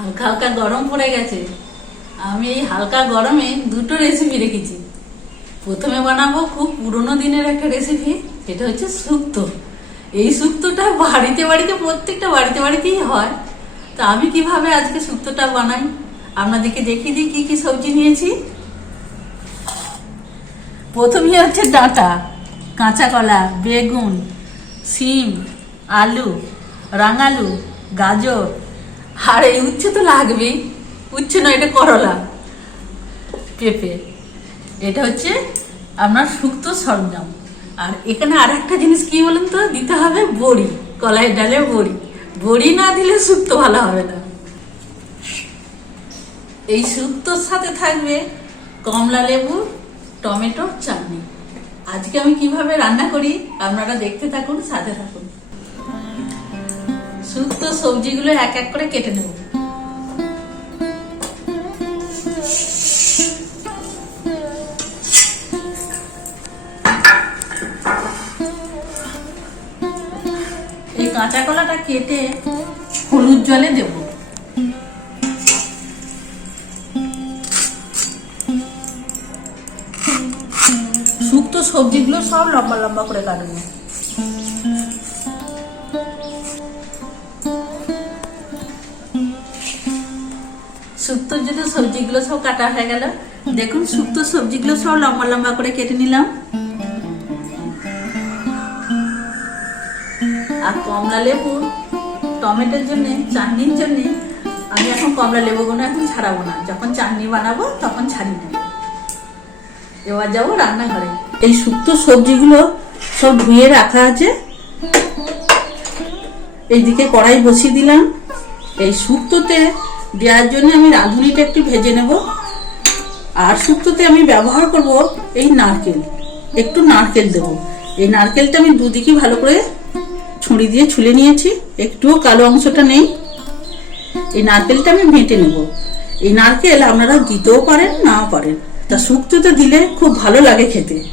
হালকা হালকা গরম পড়ে গেছে। আমি এই হালকা গরমে দুটো রেসিপি রেখেছি। প্রথমে বানাবো খুব পুরনো দিনের একটা রেসিপি যেটা হচ্ছে শুক্তো। এই শুক্তোটা বাড়িতে বাড়িতে, প্রত্যেকটা বাড়িতে বাড়িতেই হয়। তা আমি কীভাবে আজকে শুক্তোটা বানাই? আপনাদেরকে দেখিয়ে দিই কী কী সবজি নিয়েছি। প্রথমেই হচ্ছে ডাঁটা, কাঁচা কলা, বেগুন সিম আলু, রাঙালু, গাজর আর, এই উচ্ছে তো লাগবেই। উচ্ছে নয়, এটা করলা। পেঁপে। এটা হচ্ছে আপনার শুক্তো সরঞ্জাম। আর এখানে আর একটা জিনিস কি বলুন তো? দিতে হবে বড়ি, কলাই ডালে বড়ি। বড়ি না দিলে শুক্তো ভালো হবে না। এই শুক্তোর সাথে থাকবে কমলা লেবু টমেটো চাটনি। আজকে আমি কীভাবে রান্না করি, আপনারা দেখতে থাকুন, সাথে থাকুন। শুক্তো সবজিগুলো এক এক করে কেটে নেব। এই কাঁচা কলাটা কেটে হলুদ জলে দেবো। শুক্তো সবজিগুলো সব লম্বা লম্বা করে কাটবো। শুক্তোর জন্য সবজিগুলো সব কাটা হয়ে গেল, দেখুন শুক্তো সবজিগুলো সব লম্বা লম্বা করে কেটে নিলাম। আর কমলা লেবু, টমেটোর জন্য, চাটনির জন্য, আমি এখন কমলা লেবুগুলো এখন ছাড়াবো না। যখন চাটনি বানাবো, তখন ছাড়ি নেব। এবার যাব রান্নাঘরে। এই শুক্তো সবজিগুলো সব ধুয়ে রাখা আছে। এইদিকে কড়াই বসিয়ে দিলাম। এই শুক্তোতে দেওয়ার জন্য আমি রাঁধুনিটা একটু ভেজে নেব। আর শুক্তোতে আমি ব্যবহার করব এই নারকেল। একটু নারকেল দেব। এই নারকেলটা আমি দুদিকে ভালো করে ছুরি দিয়ে ছুলে নিয়েছি। একটুও কালো অংশটা নেই। এই নারকেলটা আমি বেটে নেব। এই নারকেল আপনারা দিতেও পারেন, নাও পারেন। তা শুক্তোতে দিলে খুব ভালো লাগে খেতে।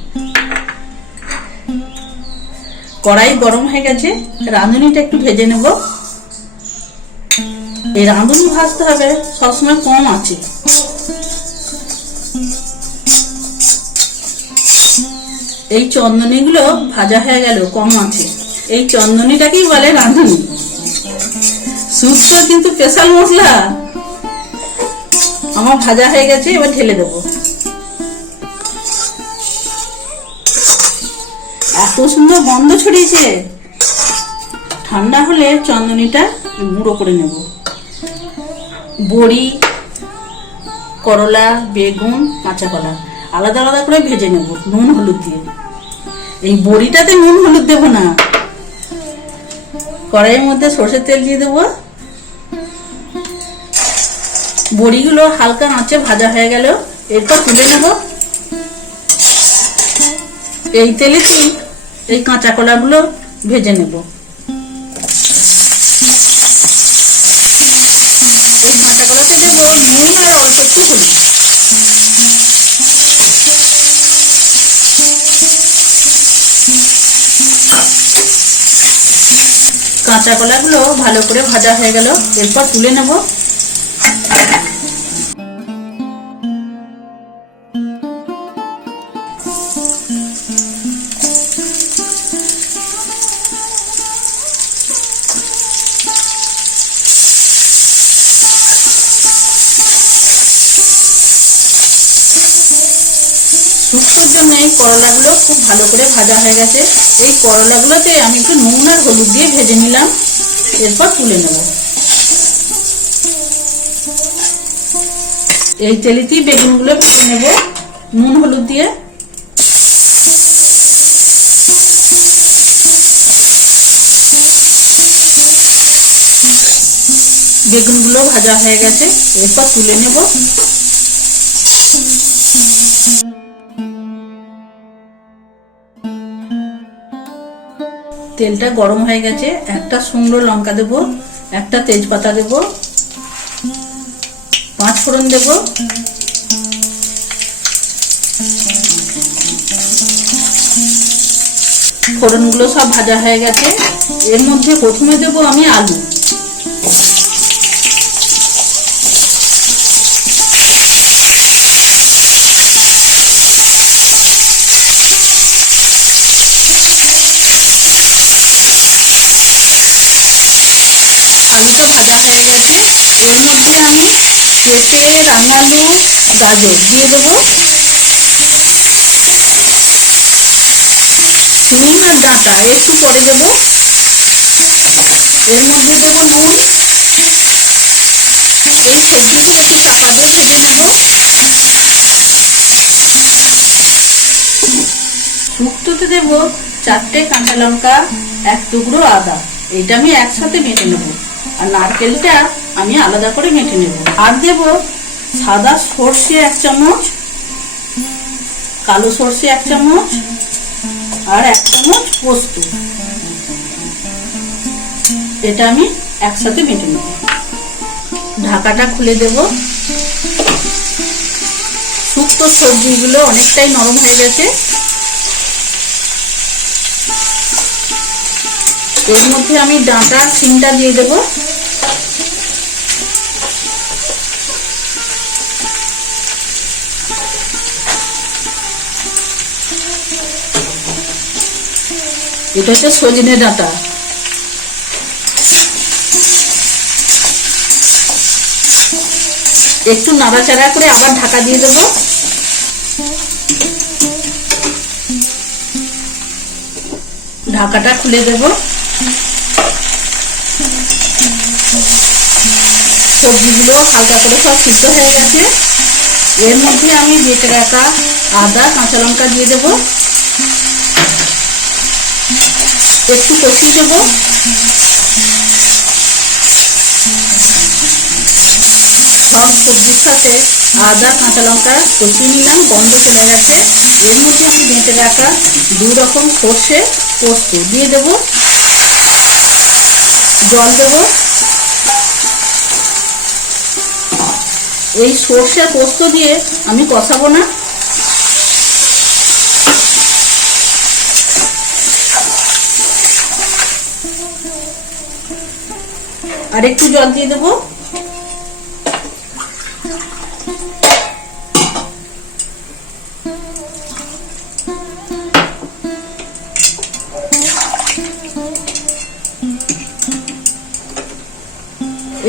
কড়াই গরম হয়ে গেছে। রাঁধুনিটা একটু ভেজে নেব। এই রাঁধুনি ভাজতে হবে, সবসময় কম আছে। এই চন্দনীগুলো ভাজা হয়ে গেল, কম আছে। এই চন্দনীটাকেই বলে রাঁধুনি। শুক্তো কিন্তু স্পেশাল মশলা। আমার ভাজা হয়ে গেছে, এবার ঢেলে দেবো। এত সুন্দর গন্ধ ছড়িয়েছে। ঠান্ডা হলে চন্দনীটা গুঁড়ো করে নেব। বড়ি, করলা, বেগুন, কাঁচা কলা। আলাদা আলাদা করে ভেজে নেব, নুন, হলুদ দিয়ে। এই বড়িটাতে নুন, হলুদ দেব না। কড়াইয়ের মধ্যে সর্ষের তেল দিয়ে দেবো। বড়িগুলো হালকা আঁচে ভাজা হয়ে গেল। এরপর তুলে নেব। এই তেলেতেই এই কাঁচা কলাগুলো ভেজে নেব। কাঁচা কলাগুলো ভালো করে ভাজা হয়ে গেল। এরপর তুলে নেব। এই করলাগুলো খুব ভালো করে ভাজা হয়ে গেছে। এই করলাগুলোতে আমি একটু নুন আর হলুদ দিয়ে ভেজে নিলাম। এরপর তুলে নেব। এই তেলেতেই বেগুনগুলো ভেজে নেব। নুন, হলুদ দিয়ে। বেগুনগুলো ভাজা হয়ে গেছে। এরপর তুলে নেব। তেলটা গরম হয়ে গেছে। একটা শুকনো লঙ্কা দেব, একটা তেজপাতা দেব, পাঁচ ফোড়ন দেব। ফোড়নগুলো সব ভাজা হয়ে গেছে। এর মধ্যে প্রথমে দেব আমি আলু। এর মধ্যে আমি পেঁপে রাঙালু গাজর দিয়ে দেবো নুন আর ডাঁটা একটু পরে দেব এর মধ্যে দেবো নুন এই সবজিগুলো একটু চাপা দিয়ে ভেজে নেব শুক্তোতে দেব চারটে কাঁচা লঙ্কা, এক টুকরো আদা। এটা আমি একসাথে মেটে নেব। আর নারকেলটা আমি আলাদা করে মেটে নেব। আর দেব সাদা সর্ষে এক চামচ, কালো সর্ষে এক চামচ, আর এক চামচ পোস্ত। এটা আমি একসাথে মেটে নেব। ঢাকাটা খুলে দেব। শুক্তো সবজিগুলো অনেকটাই নরম হয়ে গেছে। এর মধ্যে আমি ডাঁটা সিমটা দিয়ে দেব। এটা হচ্ছে সজনে ডাঁটা। একটু নাড়াচাড়া করে আবার ঢাকা দিয়ে দেবো। ঢাকাটা খুলে দেব। সবজিগুলো হালকা করে সব সিদ্ধ হয়ে গেছে। এর মধ্যে আমি বেটে রাখা আদা, কাঁচা লঙ্কা দিয়ে দেব। একটু কষিয়ে দেব। সব সবজির সাথে আদা, কাঁচা লঙ্কা কষিয়ে নিলাম, গন্ধ চলে গেছে। এর মধ্যে আমি বেঁচে রাখা দু রকম সর্ষে পোস্ত দিয়ে দেব। জল দেব। এই সর্ষে পোস্ত দিয়ে আমি কষাবো না। আর একটু জল দিয়ে দেবো।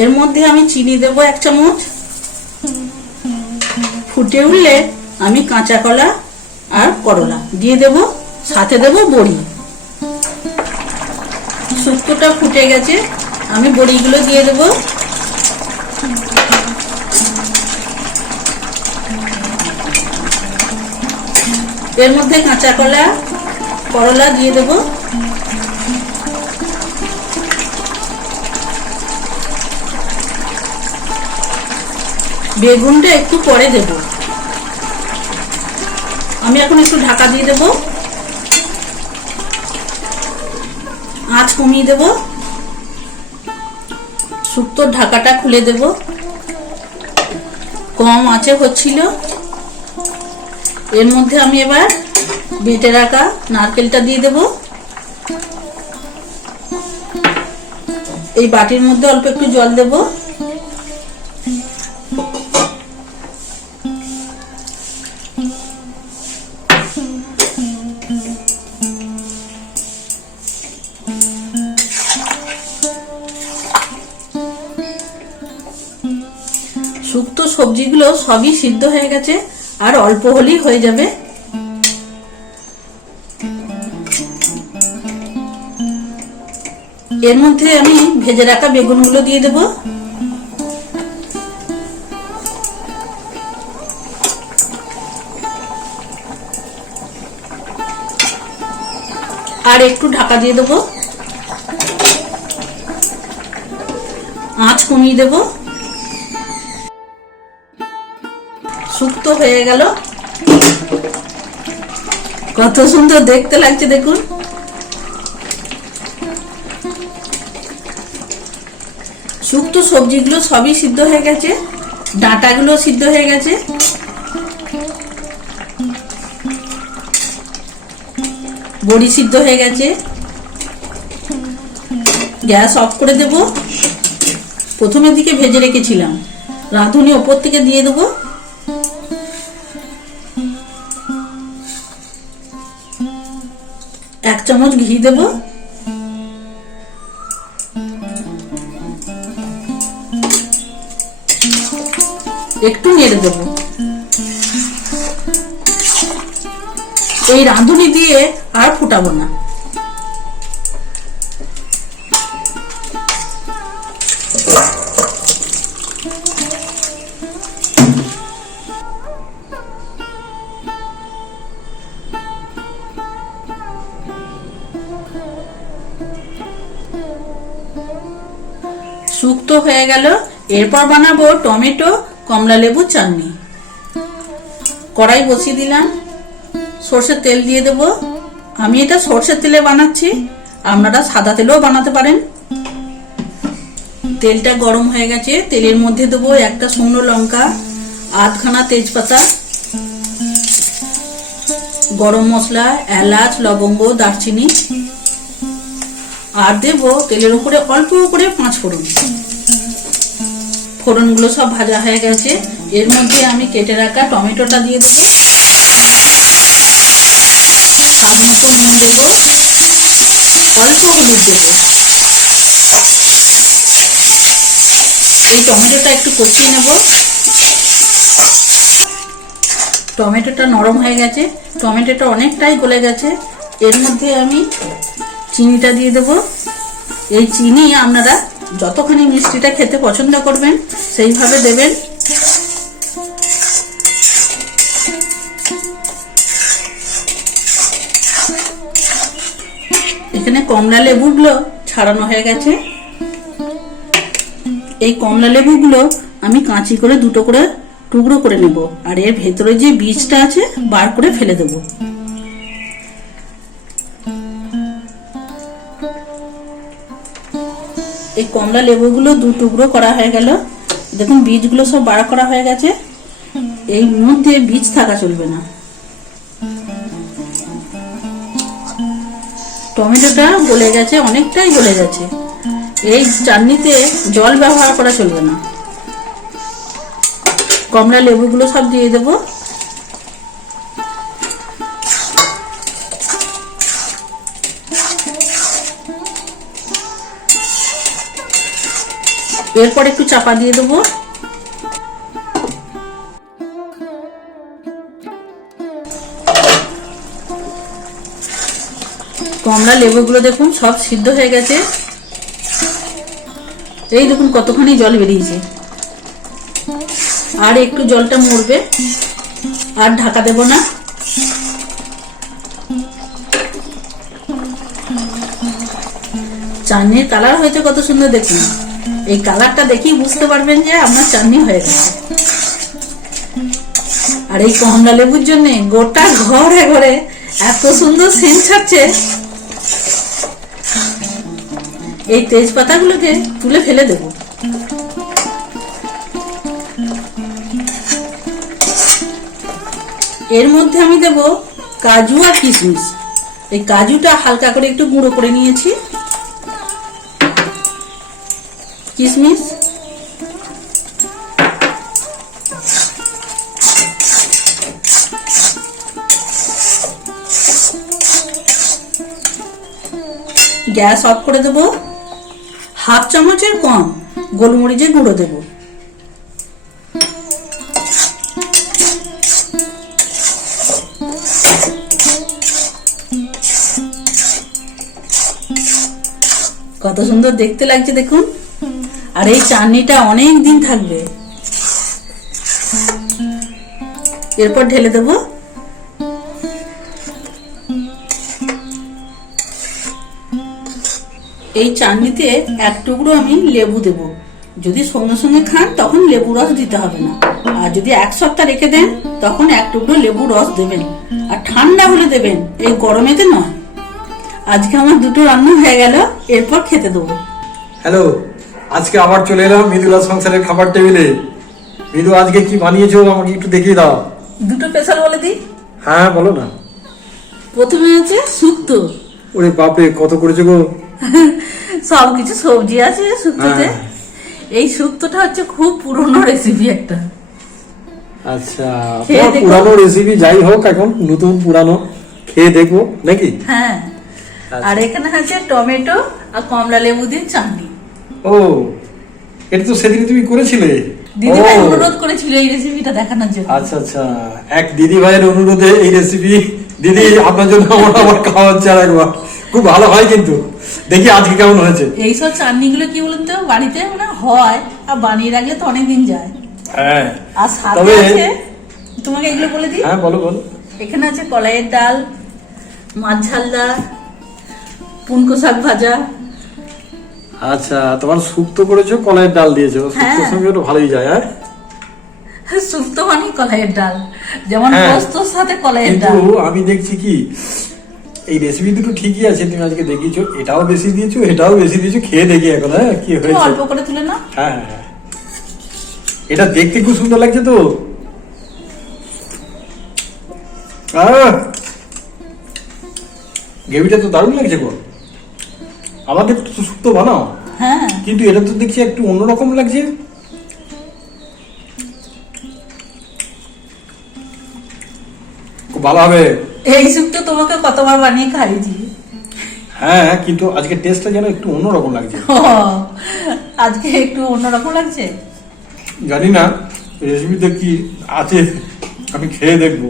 এর মধ্যে আমি চিনি দেব এক চামচ। ফুটে উঠলে আমি কাঁচা কলা আর করলা দিয়ে দেব, সাথে দেব বড়ি। শুক্তোটা ফুটে গেছে। আমি বড়িগুলো দিয়ে দেব। এর মধ্যে কাঁচা কলা, করলা দিয়ে দেবো। বেগুনটা একটু পরে দেব। আমি এখন একটু ঢাকা দিয়ে দেব। আঁচ কমিয়ে দেব। শুক্তোর ঢাকাটা খুলে দেব। কম আঁচে হচ্ছিল। এর মধ্যে আমি এবার বেটে রাখা নারকেলটা দিয়ে দেব। এই বাটির মধ্যে অল্প একটু জল দেবো। সবজিগুলো সবই সিদ্ধ হয়ে গেছে, আর অল্প হলেই হয়ে যাবে। এর মধ্যে আমি ভেজে রাখা বেগুনগুলো দিয়ে দেব। আর একটু ঢাকা দিয়ে দেবো। আঁচ কমিয়ে দেবো। শুক্তো হয়ে গেল। কত সুন্দর দেখতে লাগছে, দেখুন। শুক্ত সবজিগুলো সবই সিদ্ধ হয়ে গেছে। ডাঁটাগুলো সিদ্ধ হয়ে গেছে। বড়ি সিদ্ধ হয়ে গেছে। গ্যাস অফ করে দেব। প্রথমের দিকে ভেজে রেখেছিলাম। রাঁধুনি ওপর থেকে দিয়ে দেবো। এক চামচ ঘি দেব। একটু নেড়ে দেব। এই রাঁধুনি দিয়ে আর ফুটাবো না। এরপর বানাবো টমেটো, কমলা লেবু চাটনি কড়াই বসিয়ে দিলাম। সর্ষের তেল দিয়ে দেবো। আমি এটা সর্ষের তেলে বানাচ্ছি। আপনারা সাদা তেলেও বানাতে পারেন। তেলটা গরম হয়ে গেছে। তেলের মধ্যে দেবো একটা শুকনো লঙ্কা, আধখানা তেজপাতা, গরম মশলা, এলাচ, লবঙ্গ, দারচিনি। আর দেব তেলের উপরে অল্প করে পাঁচ ফোড়ন ফোড়নগুলো সব ভাজা হয়ে গেছে। এর মধ্যে আমি কেটে রাখা টমেটোটা দিয়ে দেবো। স্বাদ মতো নুন দেবো। অল্প হলুদ দেবো। এই টমেটোটা একটু কষিয়ে নেব। টমেটোটা নরম হয়ে গেছে। টমেটোটা অনেকটাই গলে গেছে। এর মধ্যে আমি চিনিটা দিয়ে দেবো। এই চিনি আপনারা যতখানি মিষ্টিটা খেতে পছন্দ করবেন, সেইভাবে দেবেন। এখানে কমলা লেবুগুলো ছাড়ানো হয়ে গেছে। এই কমলা লেবুগুলো আমি কাঁচি করে দুটো করে টুকরো করে নেব, আর এর ভেতরে যে বীজটা আছে, বার করে ফেলে দেবো। এই কমলা লেবুগুলো দু টুকরো করা হয়ে গেল। দেখুন, বীজগুলো সব বার করা হয়ে গেছে। এই মধ্যে বীজ থাকা চলবে না। টমেটোটা গলে গেছে, অনেকটাই গলে গেছে। এই চাটনিতে জল ব্যবহার করা চলবে না। কমলা লেবুগুলো সব দিয়ে দেবো। এরপর একটু চাপা দিয়ে দেবো। কমলা লেবুগুলো দেখুন, সব সিদ্ধ হয়ে গেছে। এই দেখুন কতখানি জল বেরিয়েছে। আর একটু জলটা মরবে, আর ঢাকা দেব না। চানের কালার হয়েছে কত সুন্দর দেখুন। এই কালারটা দেখেই বুঝতে পারবেন যে আপনার চাটনি হয়ে গেছে। আর এই কমলা লেবুর জন্য গোটা ঘরে ঘরে এত সুন্দর সেন্ট ছাড়ছে। এই তেজপাতাগুলোকে তুলে ফেলে দেব। এর মধ্যে আমি দেব কাজু আর কিশমিশ। এই কাজুটা হালকা করে একটু গুঁড়ো করে নিয়েছি। কিশমিশ গ্যাস অফ করে দেব। হাফ চামচের কম গোলমরিচের গুঁড়ো দেব। কত সুন্দর দেখতে লাগছে দেখুন। আর এই চাটনিটা অনেক দিন থাকবে। এরপর ঢেলে দেবো। এই চাটনিতে এক টুকরো আমি লেবু দেব। যদি সঙ্গে সঙ্গে খান, তখন লেবু রস দিতে হবে না। আর যদি এক সপ্তাহ রেখে দেন, তখন এক টুকরো লেবু রস দেবেন। আর ঠান্ডা হলে দেবেন, এই গরমেতে নয়। আজকে আমার দুটো রান্না হয়ে গেল, এরপর খেতে দেবো। হ্যালো আজকে আবার চলে এলাম মৃদুলা সংসারের খাবার টেবিলে। মৃদু আজকে কি বানিয়েছো? আমাকে একটু দেখিয়ে দাও। দুটো স্পেশাল বলে দিই? হ্যাঁ বলো না। প্রথমে আছে শুক্তো। ওরে বাপরে কত করেছ গো? সব কিছু সবজি আছে শুক্তোতে। হ্যাঁ। এই শুক্তোটা হচ্ছে খুব পুরনো রেসিপি একটা। আচ্ছা। পুরানো রেসিপি যাই হোক এখন নতুন পুরানো খেয়ে দেখব নাকি? হ্যাঁ। আচ্ছা। আর এখানে আছে টমেটো আর কমলা লেবু দিয়ে চাটনি। ও এটা তো সেদিন তুমি করেছিলে? দিদি ভাই অনুরোধ করেছিল এই রেসিপিটা দেখানোর জন্য। আচ্ছা আচ্ছা। এক দিদি ভাইয়ের অনুরোধে এই রেসিপি দিদি আপনার জন্য আমার আবার খাওয়াচ্ছে আর একবার। খুব ভালো হয় কিন্তু। দেখি আজকে কেমন হয়েছে। এইসব চাটনিগুলো কি বলুন তো? বাড়িতে মানে হয় আর বানিয়ে রাখলে তো অনেকদিন যায়। হ্যাঁ। আর সাথে আছে তোমাকে এগুলো বলে দিই? হ্যাঁ বলো বলো। এখানে আছে কলাইয়ের ডাল মাছ ঝালদা পুনকো শাক ভাজা আচ্ছা তোমার শুক্তো করেছ কলাইয়ের ডাল দিয়েছ শুক্তোর হ্যাঁ। সঙ্গে তো ভালোই যায় হ্যাঁ শুক্তো মানে কলাইয়ের ডাল যেমন হ্যাঁ। পোস্তর সাথে কলাইয়ের ডাল আমি দেখছি কি এই রেসিপি দুটো ঠিকই আছে তুমি আজকে দেখিয়েছো এটাও বেশি দিয়েছ এটাও বেশি দিয়েছ খেয়ে দেখি এখন হ্যাঁ কি হয়েছে অল্প করে তুলে না হ্যাঁ হ্যাঁ হ্যাঁ। এটা দেখতে খুব সুন্দর লাগছে তো আহ! গ্রেভিটা তো দারুণ লাগছে গো আমাদের তো শুক্তো বানাও। হ্যাঁ। কিন্তু এটা তো দেখছি একটু অন্যরকম লাগছে। খুব ভালো হবে। এই শুক্তো তোমাকে কতবার বানিয়ে খাইয়েছি। হ্যাঁ কিন্তু আজকে টেস্টটা যেন একটু অন্যরকম লাগছে। আজকে একটু অন্যরকম লাগছে? জানি না রেসিপিতে কি আছে আমি খেয়ে দেখব।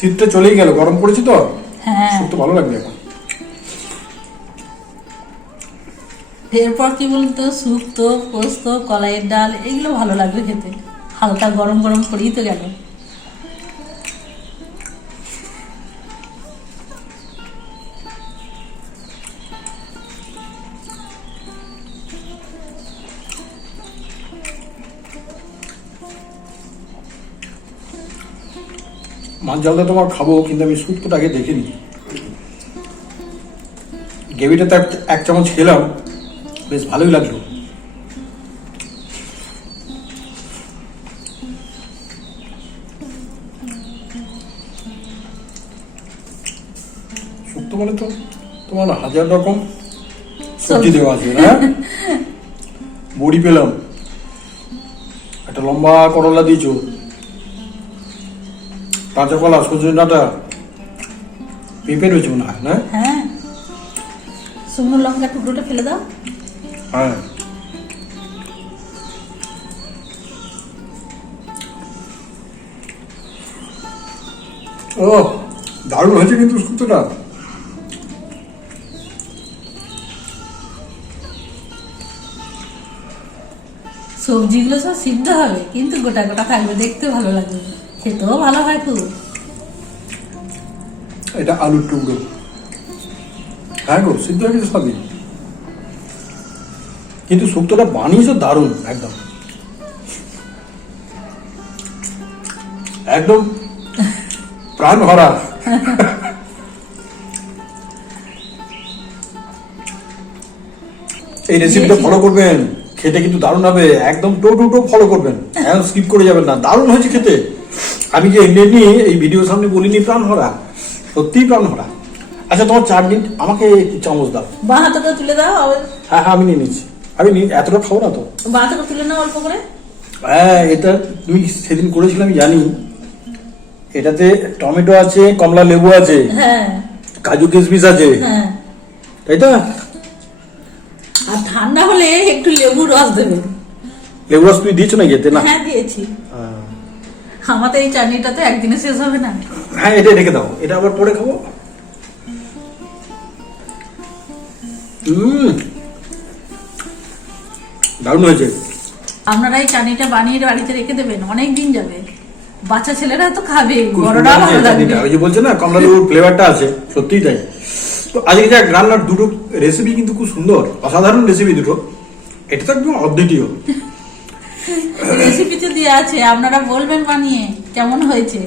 শীতটা চলেই গেল গরম পড়েছে তো? হ্যাঁ। শুক্তো ভালো লাগবে এখন। এরপর কি বলতো? শুক্তো পোস্ত কলাইয়ের ডাল এগুলো ভালো লাগবে খেতে। হালকা গরম গরম করেই তো গেল। মাছ জলটা তোমার খাব কিন্তু আমি শুক্তোটাকে দেখিনি গ্রেভিটা তো এক- এক চামচ খেলাম বেশ ভালোই লাগল। শুক্তো মানে তো তোমার হাজার রকম সবজি দেওয়া আছে হ্যাঁ? বড়ি পেলাম। একটা লম্বা করলা দিয়েছ। কাঁচা কলা সজনে ডাঁটা পেঁপে রয়েছে মনে হয় না? হ্যাঁ। শুকনো লঙ্কা টুকরোটা ফেলে দাও। হ্যাঁ। ও দারুণ হয়েছে কিন্তু শুক্তোটা সবজিগুলো সব সিদ্ধ হবে কিন্তু গোটা গোটা থাকবে দেখতে ভালো লাগবে খেতেও ভালো হয় খুব। এটা আলুর টুকরো। হ্যাঁ গো সিদ্ধ হয়ে গেছে সবই। কিন্তু শুক্তোটা বানিয়েছো দারুণ একদম। একদম প্রাণ ভরা। এই রেসিপিটা ফলো করবেন খেতে কিন্তু দারুণ হবে। একদম টো টু টো ফলো করবেন। এখন স্কিপ করে যাবেন না। দারুণ হয়েছে খেতে। আমি যে এমনি এমনি এই ভিডিওর সামনে বলিনি প্রাণ হরা সত্যিই প্রাণ হরা আচ্ছা তোমার চার চাটনি আমাকে একটু চামচ দাও। বাঁ হাতে করে তুলে দাও হ্যাঁ হ্যাঁ আমি নিয়ে নিচ্ছি। আমি এতটা খাব না তো। বাঁ হাতে তুলে নাও অল্প করে। হ্যাঁ এটা তুমি সেদিন করেছিলাম আমি জানি। এটাতে টমেটো আছে কমলা লেবু আছে হ্যাঁ। কাজু কিশমিশ আছে। হ্যাঁ। তাই তো? আর ঠান্ডা হলে একটু লেবু রস দেবে। লেবু রস তুই দিয়েছ না যেতে না। হ্যাঁ দিয়েছি। হ্যাঁ। আমাদের এই চাটনিটা তো একদিনে শেষ হবে না। হ্যাঁ এটা রেখে দাও। এটা আবার পরে খাব। হুম দারুণ হয়েছে। আপনারা এই চাটনিটা বানিয়ে বাড়িতে রেখে দেবেন অনেক দিন যাবে। বাচ্চা ছেলেরা তো খাবে বড়রা ভালো লাগবে। ওই যে বলছে না কমলা লেবুর ফ্লেভারটা আছে সত্যিই তাই। তো আজকে যা রান্নার দুটো রেসিপি কিন্তু খুব সুন্দর অসাধারণ রেসিপি দুটো। এটা তো একদম অদ্বিতীয়। রেসিপিতে দেওয়া আছে, আপনারা বলবেন বানিয়ে, কেমন হয়েছে?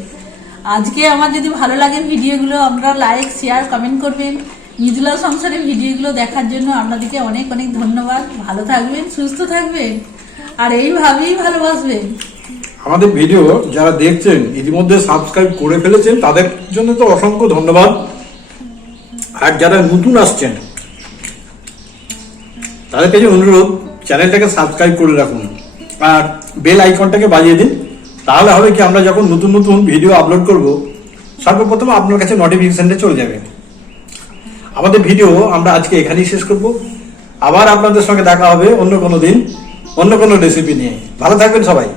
আজকে আমার যদি ভালো লাগে ভিডিওগুলো, আপনারা লাইক শেয়ার কমেন্ট করবেন। মৃদুলা সংসারের ভিডিওগুলো দেখার জন্য আপনাদেরকে অনেক অনেক ধন্যবাদ। ভালো থাকবেন, সুস্থ থাকবেন, আর এইভাবেই ভালোবাসবেন। আমাদের ভিডিও যারা দেখছেন, ইতিমধ্যে সাবস্ক্রাইব করে ফেলেছেন, তাদের জন্য তো অসংখ্য ধন্যবাদ। আর যারা নতুন আসছেন তাদের কাছে অনুরোধ চ্যানেলটাকে সাবস্ক্রাইব করে রাখুন। আর বেল আইকনটাকে বাজিয়ে দিন। তাহলে হবে কি, আমরা যখন নতুন নতুন ভিডিও আপলোড করব, সর্বপ্রথম আপনার কাছে নোটিফিকেশনটা চলে যাবে। আমাদের ভিডিও আমরা আজকে এখানেই শেষ করব। আবার আপনাদের সঙ্গে দেখা হবে অন্য কোনো দিন, অন্য কোনো রেসিপি নিয়ে। ভালো থাকবেন সবাই।